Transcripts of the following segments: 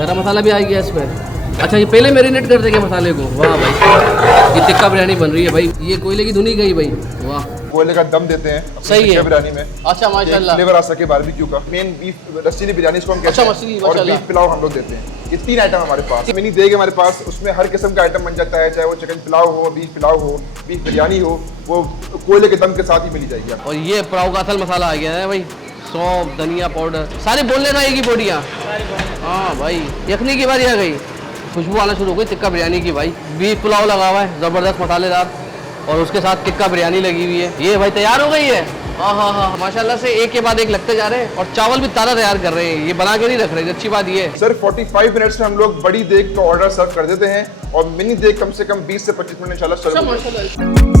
हरा मसाला भी आ गया इसमें। अच्छा ये पहले मैरिनेट कर देंगे मसाले को। वाह भाई ये टिक्का बिरयानी बन रही है भाई। ये कोयले की धुनी गई भाई। वाह कोयले का दम देते हैं सही है बिरयानी में। अच्छा माशाल्लाह फ्लेवर आ सके बारबेक्यू का। मेन बीफ रसीली बिरयानी इसको हम कहते अच्छा, हैं मछली, और माशाल्लाह। बीफ पुलाव हम लोग देते हैं। ये 3 आइटम हमारे पास मिनी देग हमारे पास, उसमें हर किस्म का आइटम बन जाता है, चाहे वो चिकन पुलाव हो, बीफ पुलाव हो, बीफ बिरयानी हो, वो कोयले के दम के साथ ही मिली जाएगी आपको। और ये पुलाव का असल मसाला आ गया है भाई। सौंफ धनिया पाउडर सारे बोलने ना की बोटियाँ। हाँ भाई यखनी की बारी आ गई, खुशबू आना शुरू हो गई टिक्का बिरयानी की भाई। बीफ पुलाव लगा हुआ है ज़बरदस्त मसालेदार और उसके साथ टिक्का बिरयानी लगी हुई है। ये भाई तैयार हो गई है। हाँ हाँ हाँ माशाल्लाह से एक के बाद एक लगते जा रहे हैं और चावल भी ताज़ा तैयार कर रहे हैं, ये बना के नहीं रख रहे। अच्छी बात ये है सर 45 मिनट्स में हम लोग बड़ी देग का ऑर्डर सर्व कर देते हैं और मिनी देग कम से कम 20 से 25 मिनट इंशाल्लाह सर्व हो जाएगी।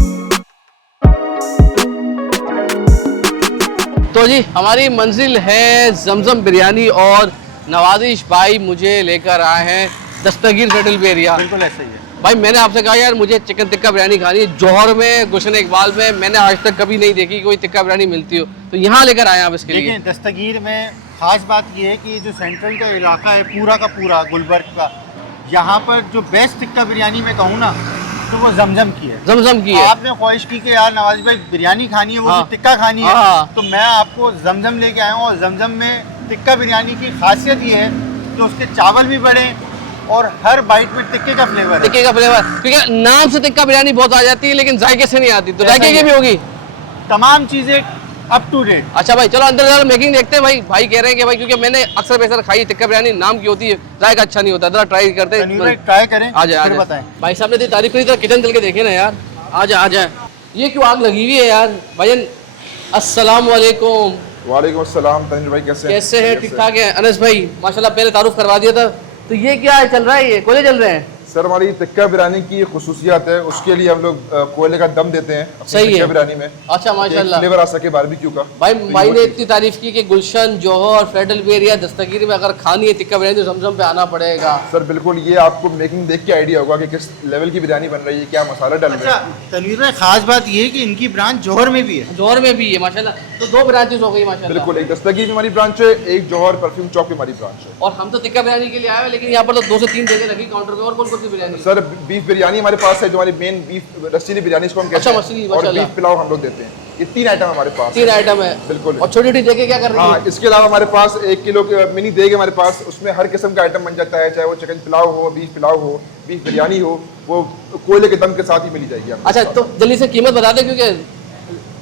तो जी हमारी मंजिल है जमजम बिरयानी और नवाजिश भाई मुझे लेकर आए हैं दस्तगीर सेटल एरिया। बिल्कुल ऐसा ही है भाई मैंने आपसे कहा यार मुझे चिकन टिक्का बिरयानी खानी है। जौहर में गुलशन इकबाल में मैंने आज तक कभी नहीं देखी कोई टिक्का बिरयानी मिलती हो, तो यहाँ लेकर आए आप इसके लिए। देखिए दस्तगीर में खास बात ये है कि जो सेंट्रल का इलाका है पूरा का पूरा गुलबर्ग का, यहाँ पर जो बेस्ट टिक्का बिरयानी मैं कहूँ ना तो वो जमजम की है। जमजम की है। आपने ख्वाहिश की कि यार नवाज भाई बिरयानी खानी है, वो हाँ। भी टिक्का खानी है, हाँ। तो मैं आपको जमजम लेके आया हूँ। और जमजम में टिक्का बिरयानी की खासियत ये है कि उसके चावल भी बड़े और हर बाइट में टिक्के का फ्लेवर है। टिक्के का फ्लेवर, क्योंकि नाम से टिक्का बिरयानी बहुत आ जाती है लेकिन जायके से नहीं आती, तो जायके की भी होगी तमाम चीज़ें अप टू डेट। अच्छा भाई चलो अंदर जरा मेकिंग देखते हैं भाई। भाई कह रहे हैं कि भाई क्योंकि मैंने अक्सर बेसर खाई टिक्का बिरयानी नाम की होती है, जायका अच्छा नहीं होता, जरा ट्राई करते हैं। ट्राई करें आ जाए फिर बताएं। भाई साहब ने दी तारीफ करी तो किचन चल के देखे ना यार। आ जाए ये क्यों आग लगी हुई है यार भाईजान। अस्सलाम वालेकुम। वालेकुम अस्सलाम तंजीर भाई, कैसे हैं? ठीक ठाक है अनस भाई माशाल्लाह, पहले तारुफ करवा दिया था। तो ये क्या है चल रहा है, ये कोयले चल रहे हैं? सर हमारी टिक्का बिरयानी की खुसूसियत है, उसके लिए हम लोग कोयले का दम देते हैं अपनी सही टिक्का है बिरयानी में। अच्छा माशाल्लाह फ्लेवर आ सके बारबेक्यू का। भाई ने इतनी तारीफ की कि गुलशन जौहर फेडरल एरिया दस्तगीर में अगर खानी है टिक्का बिरयानी तो जमजम पे आना पड़ेगा। सर बिल्कुल, ये आपको मेकिंग देख के आइडिया होगा कि किस लेवल की बिरयानी बन रही है, क्या मसाला डाल रहे हैं। तनवीर भाई खास बात ये है कि इनकी ब्रांच जौहर में भी है। जौहर में भी है माशाल्लाह, तो 2 ब्रांचेस हो गई माशाल्लाह। बिल्कुल, एक दस्तगीर में हमारी ब्रांच है, एक जौहर परफ्यूम चौक में हमारी ब्रांच है। और हम तो टिक्का बिरयानी के लिए आए हैं लेकिन यहाँ पर तो 2 से 3 जगह लगी काउंटर पे। और कौन कौन सी बिरयानी? सर बीफ बिरयानी हमारे पास है, जो हमारी मेन बीफ रसीली बिरयानी इसको हम कहते अच्छा, हैं, मछली, और माशाल्लाह। बीफ पुलाव हम लोग देते हैं। ये 3 आइटम हमारे पास 3 आइटम है बिल्कुल। और छोटी छोटी जगह क्या कर रही है? हाँ, इसके अलावा हमारे पास 1 किलो के मिनी देग हमारे पास, उसमें हर किस्म का आइटम बन जाता है, चाहे वो चिकन पुलाव हो, बीफ पुलाव हो, बीफ बिरयानी हो, वो कोयले के दम के साथ ही मिली जाएगी आपको। अच्छा तो जल्दी से कीमत बता दे क्योंकि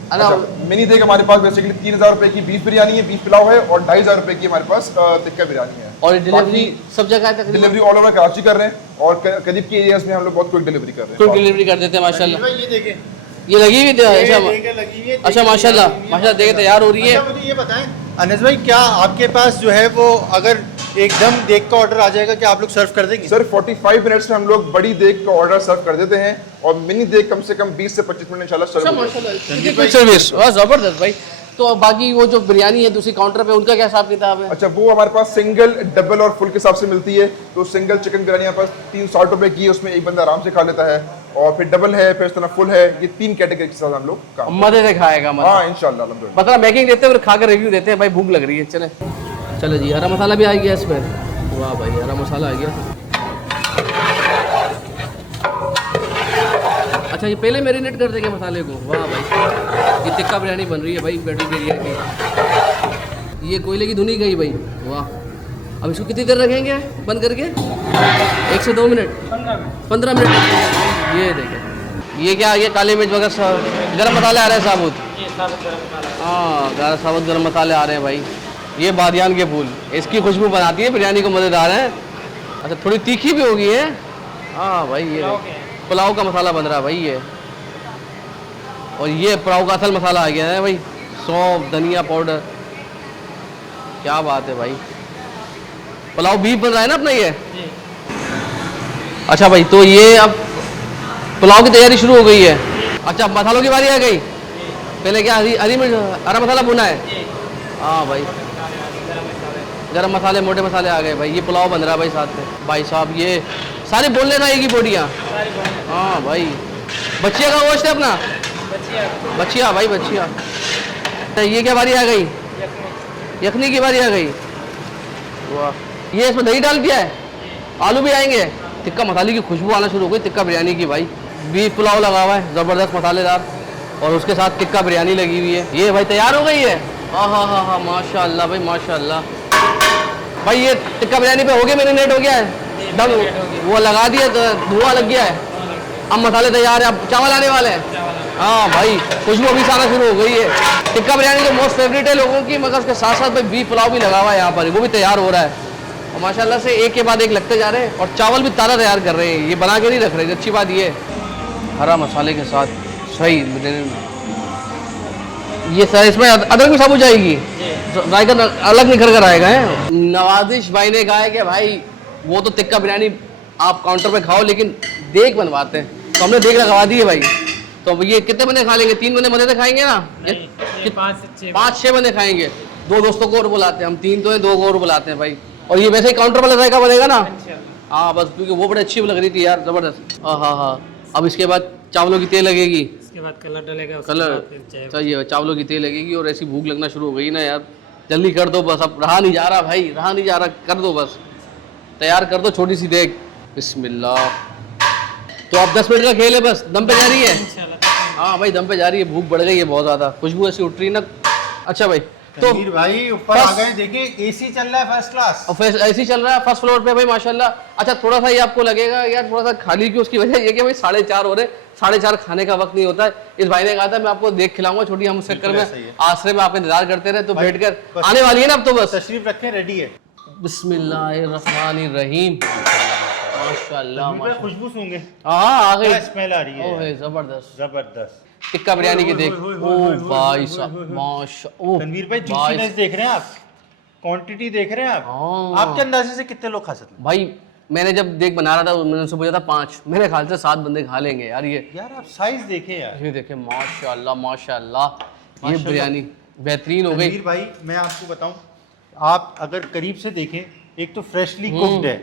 अच्छा, मिनी देग हमारे पास बेसिकली 3000 रुपए की बीफ बिरयानी है, बीफ पुलाव है, और 2500 रुपए की हमारे पास टिक्का बिरयानी है। और डिलीवरी सब जगह है? डिलीवरी ऑल ओवर कराची कर रहे हैं और करीब के एरियाज में हम लोग बहुत क्विक डिलीवरी कर रहे हैं। क्विक डिलीवरी कर देते हैं माशाल्लाह। ये देखें, ये लगी हुई थी ये अच्छा देखें लगी हुई है। अच्छा माशाल्लाह देखे तैयार हो रही है। अच्छा मुझे ये बताएं अनस भाई, क्या आपके पास जो है वो अगर एकदम देग का ऑर्डर आ जाएगा क्या आप लोग सर्व कर देंगे? सर 45 मिनट्स में हम लोग बड़ी देग का ऑर्डर सर्व कर देते हैं और मिनी देग कम से कम 20 से 25 मिनट इंशाल्लाह सर्व हो जाएगी। क्विक सर्विस जबरदस्त भाई। तो बाकी वो जो बिरयानी है दूसरी काउंटर पे उनका क्या हिसाब किताब है? अच्छा, वो हमारे पास सिंगल, डबल और फुल के हिसाब से मिलती है। तो सिंगल चिकन बिरयानी हमारे पास 360 रुपए की है, उसमें एक बंदा आराम से खा लेता है, और फिर डबल है, फिर इस तरह फुल है। ये 3 कैटेगरी के साथ हम लोग काम मजे से खाएगा मतलब। हाँ इंशाल्लाह अल्हम्दुलिल्लाह। मतलब मैकिंग देते हैं और खा कर रिव्यू देते हैं भाई, भूख लग रही है। चले चलो जी, हरा मसाला भी आ गया इसमें। वाह भाई हरा मसाला आ गया। अच्छा ये पहले मैरिनेट कर देंगे मसाले को। वाह भाई ये टिक्का बिरयानी बन रही है भाई फेडरल एरिया की। ये कोयले की धुनी गई भाई। वाह अब इसको कितनी देर रखेंगे बंद करके? 1 से 2 मिनट 15 मिनट रखेंगे। ये देखें, ये क्या, ये काली मिर्च वगैरह गरम मसाले आ रहे हैं साबुत। हाँ साबुत गरम मसाले आ रहे हैं भाई। ये बादियान के फूल, इसकी खुशबू बनाती है बिरयानी को मज़ेदार है। अच्छा थोड़ी तीखी भी होगी है। हाँ भाई ये पुलाव का मसाला बन रहा है भाई ये। और ये पुलाव का असल मसाला आ गया है भाई, सौंफ धनिया पाउडर। क्या बात है भाई, पुलाव बीफ बन रहा है ना अपना ये। अच्छा भाई तो ये अब पुलाव की तैयारी शुरू हो गई है। अच्छा मसालों की बारी आ गई। पहले क्या हरी मिर्च हरा मसाला भुना है? हाँ भाई गरम मसाले मोटे मसाले आ गए भाई। ये पुलाव बन रहा है भाई साथ में। भाई साहब ये सारे बोलने ना एक ही बोटियाँ। हाँ भाई बच्चिया का गोश्त है अपना, बच्चिया भाई बच्चिया। ये क्या बारी आ गई? यखनी की बारी आ गई। वाह ये इसमें दही डाल दिया है, आलू भी आएंगे, टिक्का मसाले की खुशबू आना शुरू हो गई टिक्का बिरयानी की भाई। बीफ पुलाव लगा हुआ है ज़बरदस्त मसालेदार, और उसके साथ टिक्का बिरयानी लगी हुई है। ये भाई तैयार हो गई है। हाँ माशाल्लाह भाई माशाल्लाह। भाई ये टिक्का बिरयानी पे हो गया, मैरिनेट हो गया है, दम वो लगा दिया, धुआं लग गया है। अब मसाले तैयार है, अब चावल आने वाले हैं। हाँ भाई खुशबू अभी से आना शुरू हो गई है। टिक्का बिरयानी तो मोस्ट फेवरेट है लोगों की, मगर उसके साथ साथ भाई बीफ पुलाव भी लगा हुआ है यहाँ पर, वो भी तैयार हो रहा है। और माशाल्लाह से एक के बाद एक लगते जा रहे हैं, और चावल भी ताज़ा तैयार कर रहे हैं, ये बना के नहीं रख रहे। अच्छी बात ये हरा मसाले के साथ सही। ये सर इसमें अदरक भी साबुत जाएगी, जायका अलग निखर कर आएगा है। नवाजिश भाई ने कहा है कि भाई वो तो टिक्का बिरयानी आप काउंटर पे खाओ, लेकिन देख बनवाते हैं, तो हमने देख लगवा दी है भाई। तो ये कितने बंदे खा लेंगे? 3 बंदे तो खाएंगे ना? 5-6 बंदे खाएंगे। 2 दोस्तों को और बुलाते हैं हम, 3 तो है, 2 को और बुलाते हैं भाई। और ये वैसे ही काउंटर वाला जायका बनेगा ना? हाँ बस, क्योंकि वो बड़ी अच्छी लग रही थी यार, जबरदस्त। हाँ। अब इसके बाद चावलों की तेल लगेगी, इसके बाद कलर डलेगा, कलर चाहिए, चावलों की तेल लगेगी। और ऐसी भूख लगना शुरू हो गई ना यार, जल्दी कर दो बस, अब रहा नहीं जा रहा भाई, रहा नहीं जा रहा, कर दो बस, तैयार कर दो छोटी सी देग। बिस्मिल्लाह। तो अब 10 मिनट का खेल है, बस दम पे जा रही है। हाँ भाई दम पे जा रही है, भूख बढ़ गई है बहुत ज़्यादा, खुशबू ऐसी उठ रही ना। अच्छा भाई तो तनवीर भाई ऊपर आ गए, देखिए एसी चल रहा है फर्स्ट क्लास, और ऐसी चल रहा है फर्स्ट फ्लोर पे भाई माशाल्लाह। अच्छा थोड़ा सा ये आपको लगेगा यार थोड़ा सा खाली की, उसकी वजह ये कि भाई 4:30 हो रहे, 4:30 खाने का वक्त नहीं होता है। इस भाई ने कहा था मैं आपको देख खिलाऊंगा, छोटी हम उस चक्कर में आसरे में आप इंतजार करते रहे, तो बैठ कर आने वाली है ना अब तो बस। तशरीफ रखें, रेडी है। बिस्मिल्लाहिर्रहमानिर्रहीम। माशाल्लाह खुशबू सूंघे, हाँ आ गई, स्मेल आ रही है, जबरदस्त जबरदस्त। टिक्का बिरयानी की देख, ओ भाई साहब माशा, ओ तनवीर भाई जूसीनेस देख रहे हैं आप, क्वांटिटी देख रहे हैं आप। हाँ। आपके अंदाजे से कितने लोग खा सकते हैं? भाई मैंने जब देख बना रहा था मैंने उनसे पूछा था 5, मेरे ख्याल से 7 बंदे खा लेंगे यार ये। यार आप साइज देखें यार, ये देखे माशाल्लाह माशाल्लाह, ये बिरयानी बेहतरीन हो गई। तनवीर भाई मैं आपको बताऊं, आप अगर करीब से देखें, एक तो फ्रेशली कुक्ड है,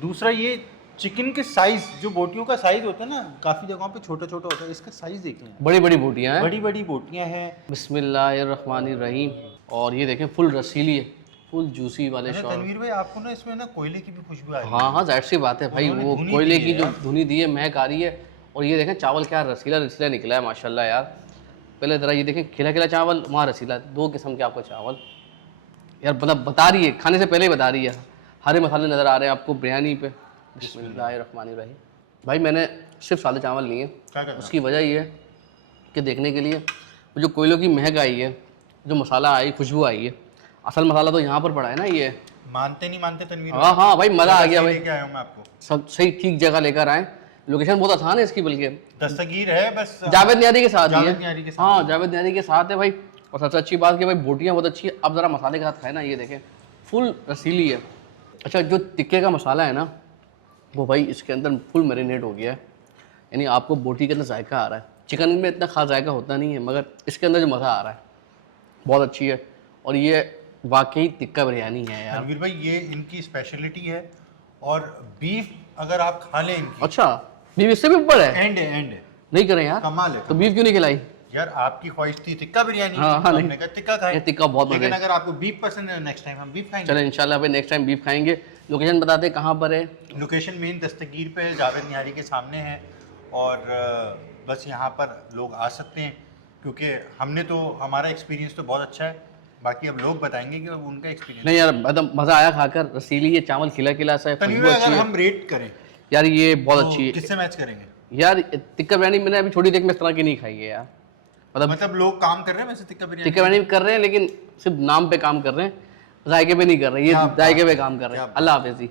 दूसरा ये चिकन के साइज, जो बोटियों का साइज होता है ना, काफी जगहों पे छोटा छोटा होता है, इसका साइज देखें, बड़ी बड़ी बोटियां हैं, बड़ी बड़ी बोटियां हैं। बिस्मिल्लाहिर्रहमानिर्रहीम। और ये देखें फुल रसीली है, फुल जूसी वाले शॉट। तनवीर भाई आपको ना इसमें ना कोयले की भी खुशबू आ रही है। हाँ जाहिर सी बात है भाई, वो कोयले की जो धुनी दी है महक आ रही है। और ये देखें चावल क्या रसीला रसीला निकला है माशाल्लाह यार। पहले ज़रा ये देखें खिला खिला चावल, वहाँ रसीला, 2 किस्म के आपको चावल यार, मतलब बता रही है, खाने से पहले ही बता रही है। हरे मसाले नज़र आ रहे हैं आपको बिरयानी पे। बिस्मिल्लाहिर्रहमानिर्रहीम। भाई मैंने सिर्फ सादे चावल लिए हैं, उसकी वजह ये है कि देखने के लिए वो जो कोयलों की महक आई है, जो मसाला आई, खुशबू आई है, असल मसाला तो यहाँ पर पड़ा है ना। ये मानते नहीं मानते तनवीर? हाँ भाई मज़ा आ गया भाई, क्या है मैं आपको सब सही ठीक जगह लेकर आए। लोकेशन बहुत आसान है इसकी, बल्कि दस्तगीर है, बस जावेद न्यारी के साथ ही जावेद न्यारी के है। साथ। हाँ जावेद न्यारी के साथ है भाई। और सबसे अच्छी बात कि भाई बोटियाँ बहुत अच्छी है। अब ज़रा मसाले के साथ खाए ना, ये देखें फुल रसीली है। अच्छा जो टिक्के का मसाला है ना, वो भाई इसके अंदर फुल मैरिनेट हो गया है, यानी आपको बोटी के अंदर जायका आ रहा है। चिकन में इतना खास जायका होता नहीं है, मगर इसके अंदर जो मज़ा आ रहा है बहुत अच्छी है। और ये वाकई टिक्का बिरयानी है यार। रणवीर भाई ये इनकी स्पेशलिटी है, और बीफ अगर आप खा लें इनकी, अच्छा बीफ इससे भी ऊपर है? एंड है, नहीं करें यार, कमाल है। तो बीफ क्यों नहीं खिलाई यार आपकी ख्वाहिश थी टिक्का बिरयानी, हाँ, तो नहीं। हमने कहा टिक्का खाएं। ये टिक्का बहुत लेकिन मजे। अगर आपको बीफ पसंद है, नेक्स्ट टाइम हम बीफ खाएंगे। चलो इंशाल्लाह भाई नेक्स्ट टाइम बीफ खाएंगे। लोकेशन बताते कहाँ पर है? लोकेशन मेन दस्तगीर पे जावेद न्यारी के सामने है, और बस यहाँ पर लोग आ सकते हैं, क्योंकि हमने तो हमारा एक्सपीरियंस तो बहुत अच्छा है, बाकी अब लोग बताएंगे कि उनका एक्सपीरियंस। नहीं यार मतलब मज़ा आया खाकर, रसीली ये चावल खिला खिला सा है, खुशबू तनवीर अच्छी अगर है हम रेट करें यार, ये बहुत तो अच्छी है किससे मैच करेंगे? यार। टिक्का बिरयानी मैंने अभी थोड़ी देर में इस तरह की नहीं खाई है यार, मतलब लोग काम कर रहे हैं वैसे टिक्का बिरयानी? टिक्का बिरयानी कर रहे हैं, लेकिन सिर्फ नाम पे काम कर रहे हैं, जायके पे नहीं कर रहे, ये जायके पे काम कर रहे हैं। अल्लाह हाफिज़ जी।